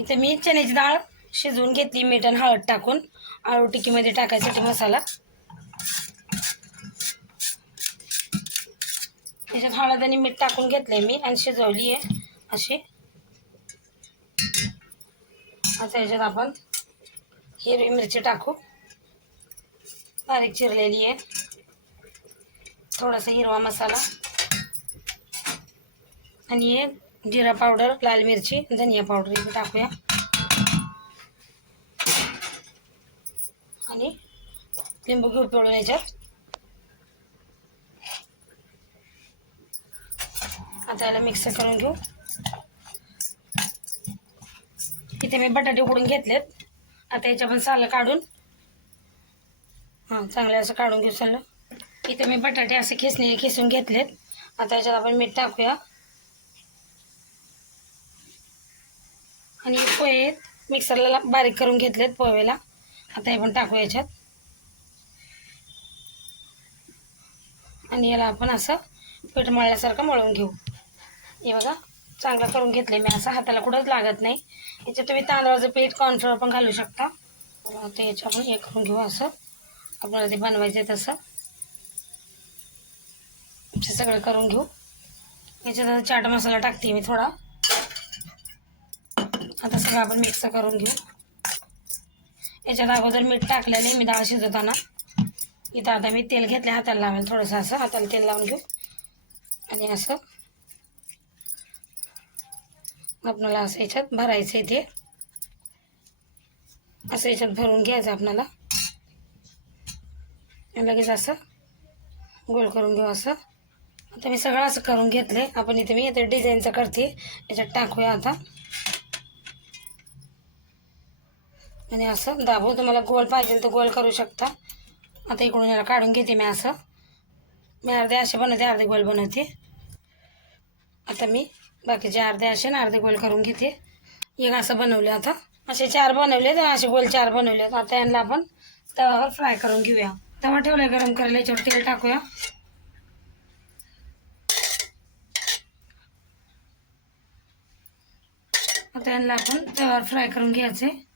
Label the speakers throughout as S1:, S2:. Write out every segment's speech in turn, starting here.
S1: इथे मी चण्याची डाळ शिजवून घेतली मीठ आणि हळद टाकून. आळू टिकीमध्ये टाकायसाठी मसाला. त्याच्यात हळद आणि मीठ टाकून घेतले मी आणि शिजवली आहे अशी. आता याच्यात आपण हिरवी मिरची टाकू. बारीक चिरलेली आहे थोडासा हिरवा मसाला. आणि हे जिरा पावडर लाल मिरची धनिया पावडर इथे टाकूया. आणि लिंबू घेऊ पिळून याच्यात. आता याला मिक्स करून घेऊ. इथे मी बटाटे उकडून घेतलेत. आता याच्या पण सालं काढून. हां चांगलं असं काढून घेऊ चाललं इथे मी बटाटे असे खिसणे खेसून घेतलेत. आता याच्यात आपण मीठ टाकूया. आणि हे पोहे मिक्सरला बारीक करून घेतलेत पोहेला. आता हे पण टाकू याच्यात. आणि याला आपण असं पीठ मळल्यासारखं मळून घेऊ. हे बघा चांगलं करून घेतले मी. असं हाताला कुठंच लागत नाही. याच्यात तुम्ही तांदळाचं पीठ कॉर्नफ्लोअर पण घालू शकता. ते याच्या आपण हे करून घेऊ असं. आपल्याला ते बनवायचे आहे तसं सगळं करून घेऊ. याच्यात चाट मसाला टाकते मी थोडा. आता सगळं आपण मिक्स करून घेऊ. याच्यात अगोदर मीठ टाकलेलं आहे मी डाळ शिजवताना. इथं आता मी तेल घेतलं हाताला लावेल थोडंसं असं. हाताला तेल लावून घेऊ. आणि असं. आपणाला असं याच्यात भरायचं आहे ते. असं याच्यात भरून घ्यायचं आपणाला. लगेच असं गोल करून घेऊ असं. आता मी सगळं असं करून घेतलं आपण इथे मी इथे डिझाईनचं करते. याच्यात टाकूया आता. आणि असं दाबू तुम्हाला गोल पाहिजे तर गोल करू शकता. आता इकडून याला काढून घेते मी असं. मी अर्धे असे बनवते अर्धे गोल बनवते. आता मी बाकीचे अर्धे असे ना अर्धे गोल करून घेते. एक असं बनवले आता. असे चार बनवले तर असे गोल चार बनवले आता यांना आपण तव्यावर फ्राय करून घेऊया. तवा ठेवला गरम करायला याच्यावर तेल टाकूया. आता यांना आपण तव्यावर फ्राय करून घ्यायचे.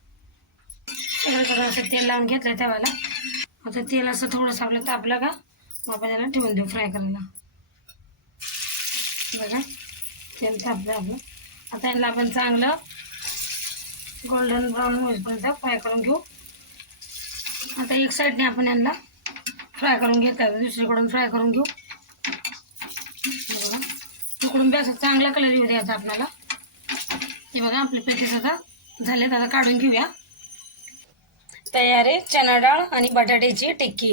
S1: सगळं सगळं असं तेल लावून घेतलं तव्याला. आता तेल असं थोडंसं आपलं तापलं का मग आपण याला ठेवून देऊ फ्राय करायला. बघा तेल तापलं आपलं. आता यांना आपण चांगलं गोल्डन ब्राऊन होईपर्यंत फ्राय करून घेऊ. आता एक साईडने आपण यांना फ्राय करून घेतात दुसरीकडून फ्राय करून घेऊ. बघा तिकडून बी असं चांगला कलर येऊ द्यायचा आपल्याला. हे बघा आपले पेटीस आता झालेत. आता काढून घेऊया. तयार आहे चणा डाळ आणि बटाट्याची टिक्की.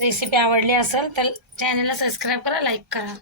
S1: रेसिपी आवडली असेल तर चॅनलला सबस्क्राईब करा लाईक करा.